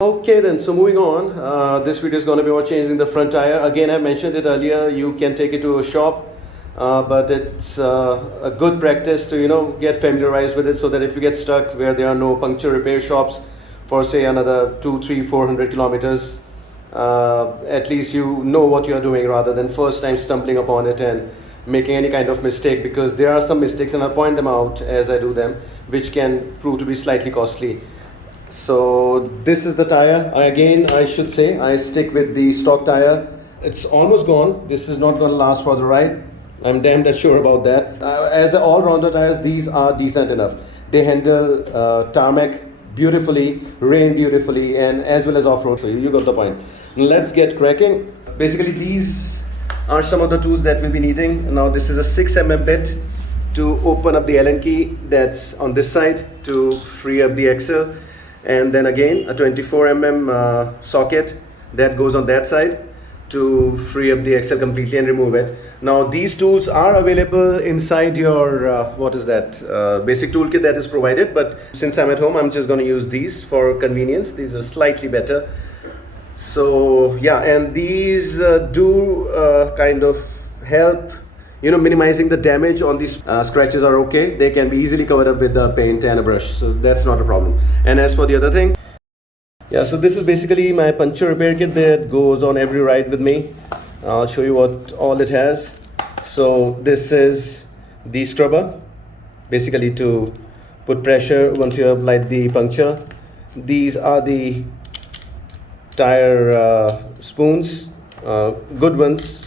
Okay then, so moving on, this video is going to be about changing the front tire. Again, I mentioned it earlier, you can take it to a shop, but it's a good practice to get familiarized with it, so that if you get stuck where there are no puncture repair shops for say another 2, 3, 400 kilometers, at least you know what you are doing, rather than first time stumbling upon it and making any kind of mistake, because there are some mistakes, and I'll point them out as I do them, which can prove to be slightly costly. So this is the tire. I should say I stick with the stock tire. It's almost gone. This is not going to last for the ride. I'm damn sure about that. As all-rounder tires, these are decent enough. They handle tarmac beautifully, rain beautifully, and as well as off-road. So you got the point. Let's get cracking. Basically, these are some of the tools that we'll be needing. Now this is a 6 mm bit to open up the Allen key that's on this side to free up the axle. And then again a 24 mm socket that goes on that side to free up the axle completely and remove it. Now these tools are available inside your basic toolkit that is provided, but since I'm at home, I'm just going to use these for convenience. These are slightly better. So yeah, and these do kind of help minimizing the damage on these scratches are okay. They can be easily covered up with the paint and a brush, so that's not a problem. And as for the other thing, yeah, so this is basically my puncture repair kit that goes on every ride with me. I'll show you what all it has. So this is the scrubber, basically to put pressure once you have applied the puncture. These are the tire spoons, good ones.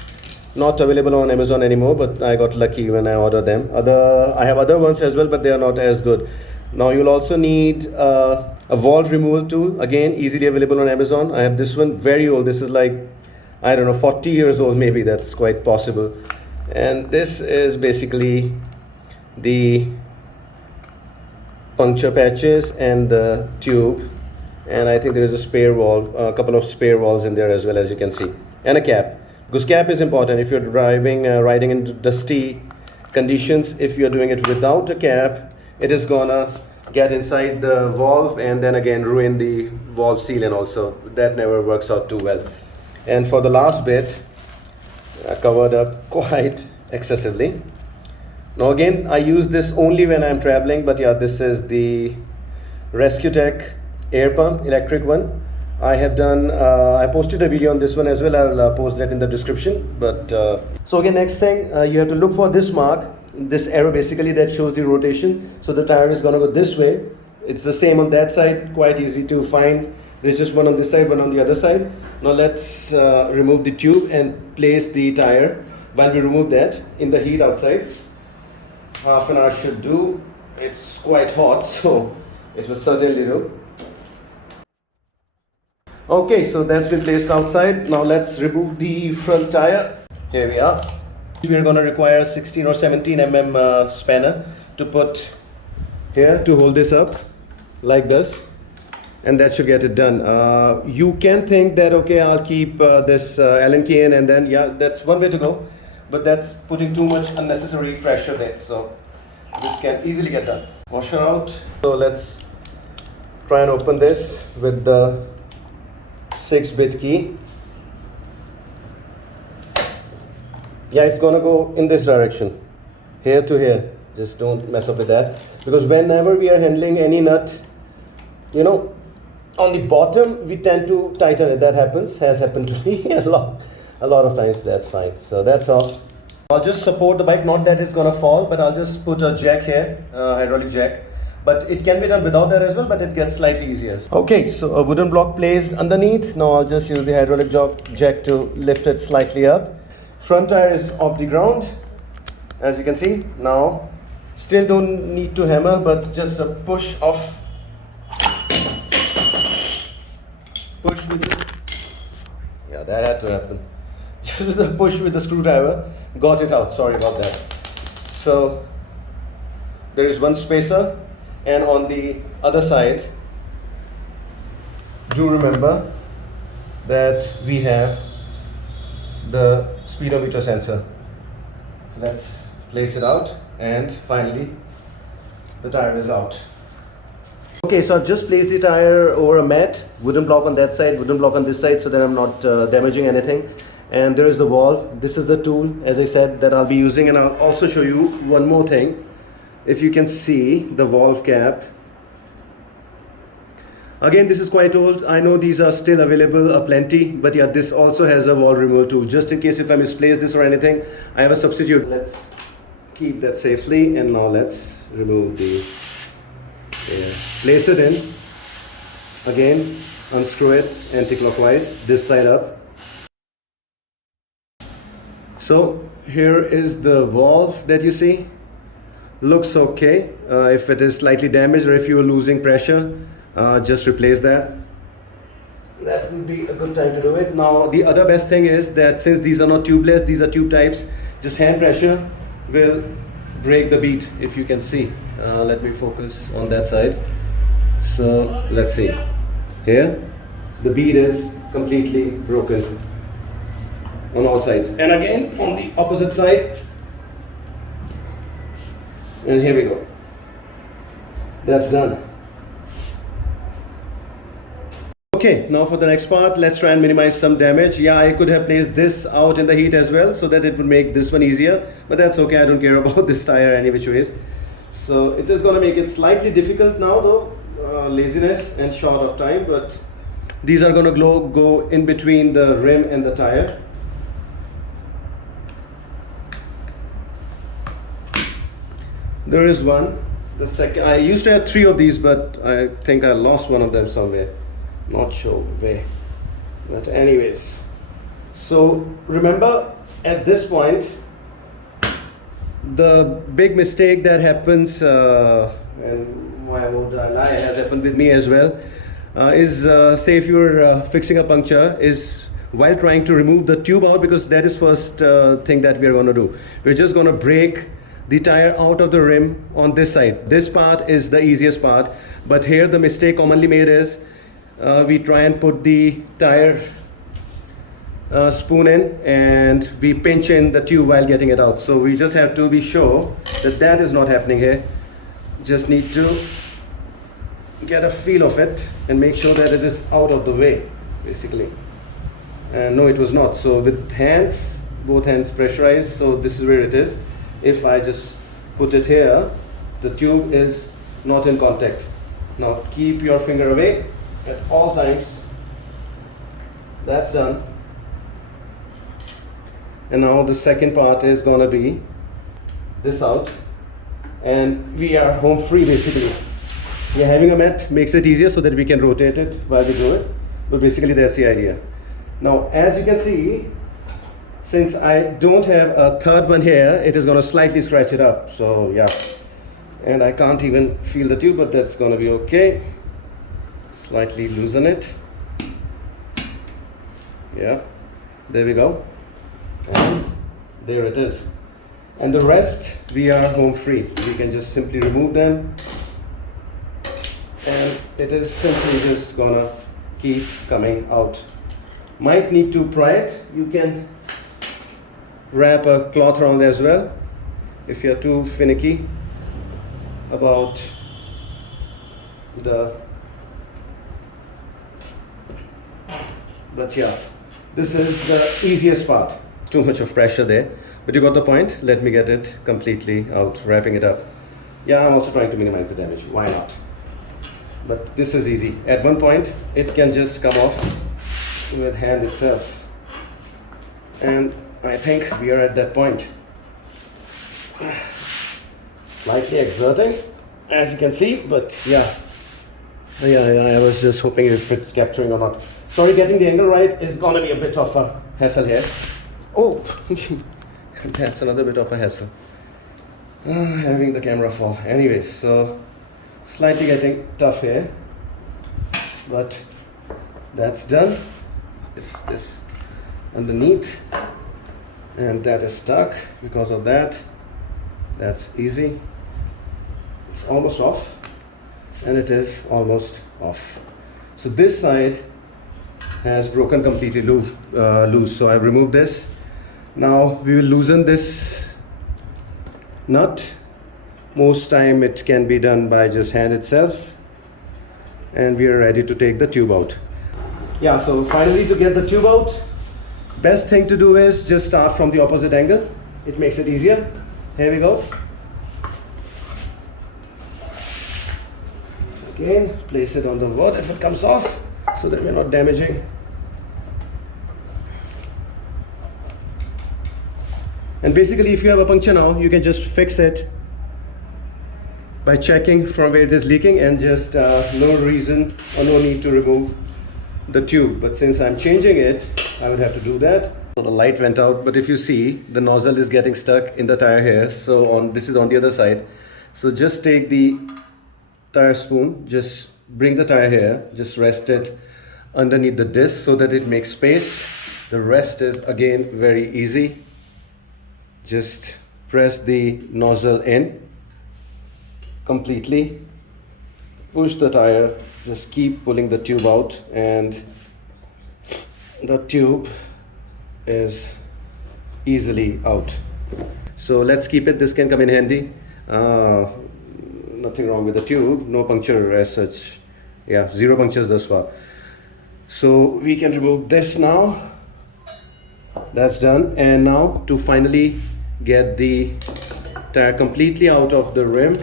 Not available on Amazon anymore, but I got lucky when I ordered them. I have other ones as well, but they are not as good. Now you'll also need a valve removal tool, again easily available on Amazon. I have this one, very old. This is like, I don't know, 40 years old maybe. That's quite possible. And this is basically the puncture patches and the tube, and I think there is a spare valve, a couple of spare valves in there as well, as you can see, and a cap. Because cap is important if you're riding in dusty conditions. If you're doing it without a cap, it is gonna get inside the valve and then again ruin the valve seal, and also that never works out too well. And for the last bit, I covered up quite excessively. Now again, I use this only when I'm traveling, but yeah, this is the Rescue Tech air pump, electric one. I have done, I posted a video on this one as well. I'll post that in the description. But so again, next thing, you have to look for this mark, this arrow basically that shows the rotation. So the tire is going to go this way. It's the same on that side, quite easy to find. There's just one on this side, one on the other side. Now let's remove the tube and place the tire. While we remove that, in the heat outside, half an hour should do. It's quite hot, so it will certainly do. Okay, so that's been placed outside. Now let's remove the front tire. Here we are. We are going to require 16 or 17 mm spanner to put here to hold this up like this, and that should get it done. You can think that, okay, I'll keep this Allen key in, and then yeah, that's one way to go, but that's putting too much unnecessary pressure there. So this can easily get done. Washer out. So let's try and open this with the 6-bit key. Yeah, it's gonna go in this direction, here to here. Just don't mess up with that, because whenever we are handling any nut, on the bottom we tend to tighten it. That has happened to me a lot of times. That's fine. So that's off. I'll just support the bike, not that it's gonna fall, but I'll just put a jack here, hydraulic jack. But it can be done without that as well, but it gets slightly easier. Okay, so a wooden block placed underneath. Now I'll just use the hydraulic jack to lift it slightly up. Front tire is off the ground, as you can see. Now, still don't need to hammer, but just a push off. Push with it. Yeah, that had to happen. Just a push with the screwdriver. Got it out, sorry about that. So, there is one spacer. And on the other side, do remember that we have the speedometer sensor. So let's place it out, and finally the tire is out. Okay, so I've just placed the tire over a mat, wooden block on that side, wooden block on this side, so that I'm not damaging anything. And there is the valve. This is the tool, as I said, that I'll be using. And I'll also show you one more thing. If you can see the valve cap. Again, this is quite old. I know these are still available plenty, but yeah, this also has a valve removal tool. Just in case if I misplace this or anything, I have a substitute. Let's keep that safely, and now let's remove the place it in. Again, unscrew it anti-clockwise, this side up. So here is the valve that you see. Looks okay. If it is slightly damaged or if you are losing pressure, just replace that. That would be a good time to do it. Now the other best thing is that since these are not tubeless, these are tube types, just hand pressure will break the bead, if you can see. Let me focus on that side. So let's see. Here the bead is completely broken on all sides, and again on the opposite side, and here we go. That's done. Okay, now for the next part, let's try and minimize some damage. Yeah, I could have placed this out in the heat as well, so that it would make this one easier, but that's okay. I don't care about this tire any which ways. So it is going to make it slightly difficult now though, laziness and short of time, but these are going to go in between the rim and the tire. There is one. The second, I used to have 3 of these, but I think I lost one of them somewhere. Not sure where, but anyways. So remember, at this point, the big mistake that happens, and why won't I lie, has happened with me as well, is say if you're fixing a puncture, is while trying to remove the tube out, because that is first thing that we're going to do. We're just going to break the tire out of the rim on this side. This part is the easiest part, but here the mistake commonly made is we try and put the tire spoon in and we pinch in the tube while getting it out. So we just have to be sure that that is not happening here. Just need to get a feel of it and make sure that it is out of the way, basically. And no, it was not. So with hands, both hands pressurized, so this is where it is. If I just put it here, the tube is not in contact. Now keep your finger away at all times. That's done. And now the second part is gonna be this out, and we are home free basically. Yeah, having a mat makes it easier so that we can rotate it while we do it, but basically that's the idea. Now as you can see, since I don't have a third one here, it is going to slightly scratch it up. So yeah, and I can't even feel the tube, but that's going to be okay. Slightly loosen it. Yeah, there we go. And there it is. And the rest, we are home free. We can just simply remove them. And it is simply just gonna keep coming out. Might need to pry it. You can wrap a cloth around as well if you're too finicky about the, but yeah, this is the easiest part. Too much of pressure there, but you got the point. Let me get it completely out, wrapping it up. Yeah, I'm also trying to minimize the damage, why not? But this is easy. At one point it can just come off with hand itself, and I think we are at that point. Slightly exerting, as you can see, but yeah, I was just hoping if it's capturing or not. Sorry, getting the angle right is gonna be a bit of a hassle here. Oh, that's another bit of a hassle. Having the camera fall. Anyways, so slightly getting tough here, but that's done. This underneath, and that is stuck because of that. That's easy. It's almost off, and it is almost off. So this side has broken completely loose. So I removed this. Now we will loosen this nut. Most time it can be done by just hand itself. and we are ready to take the tube out. Yeah, so finally, to get the tube out, best thing to do is just start from the opposite angle. It makes it easier. Here we go. Again, place it on the wood if it comes off, so that we're not damaging. And basically, if you have a puncture now, you can just fix it by checking from where it is leaking, and just no reason or no need to remove the tube. But since I'm changing it, I would have to do that. So the light went out, but if you see, the nozzle is getting stuck in the tire here. So this is on the other side. So just take the tire spoon, just bring the tire here, just rest it underneath the disc so that it makes space. The rest is again very easy. Just press the nozzle in completely, push the tire, just keep pulling the tube out, and the tube is easily out. So let's keep it. This can come in handy. Nothing wrong with the tube, no puncture as such. Yeah, zero punctures thus far. So we can remove this now. That's done. And now to finally get the tire completely out of the rim.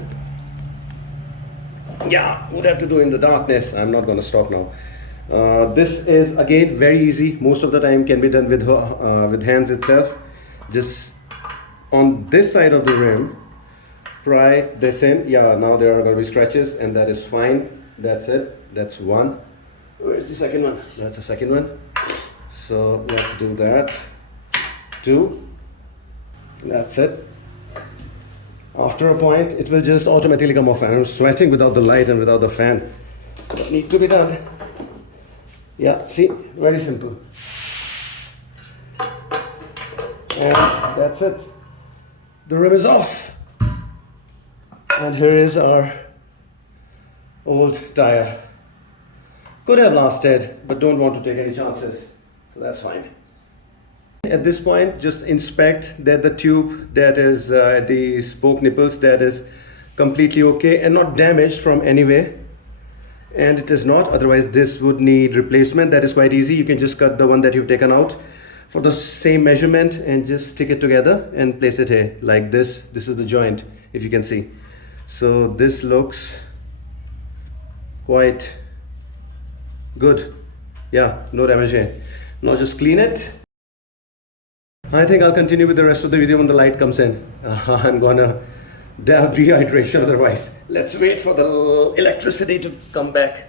Yeah, would have to do in the darkness. I'm not going to stop now. This is again very easy. Most of the time can be done with hands itself. Just on this side of the rim, pry this in. Yeah, now there are going to be scratches, and that is fine. That's it. That's one. Where's the second one? That's the second one. So let's do that. Two. That's it. After a point, it will just automatically come off. I'm sweating without the light and without the fan. That need to be done. Yeah, see, very simple. And that's it. The rim is off. And here is our old tire. Could have lasted, but don't want to take any chances. So that's fine. At this point, just inspect that the tube that is at the spoke nipples, that is completely okay and not damaged from anywhere. And it is not, otherwise this would need replacement. That is quite easy. You can just cut the one that you've taken out for the same measurement and just stick it together and place it here like this. This is the joint, if you can see. So this looks quite good. Yeah, no damage here. Now just clean it. I think I'll continue with the rest of the video when the light comes in. I'm gonna have dehydration otherwise. Let's wait for the electricity to come back.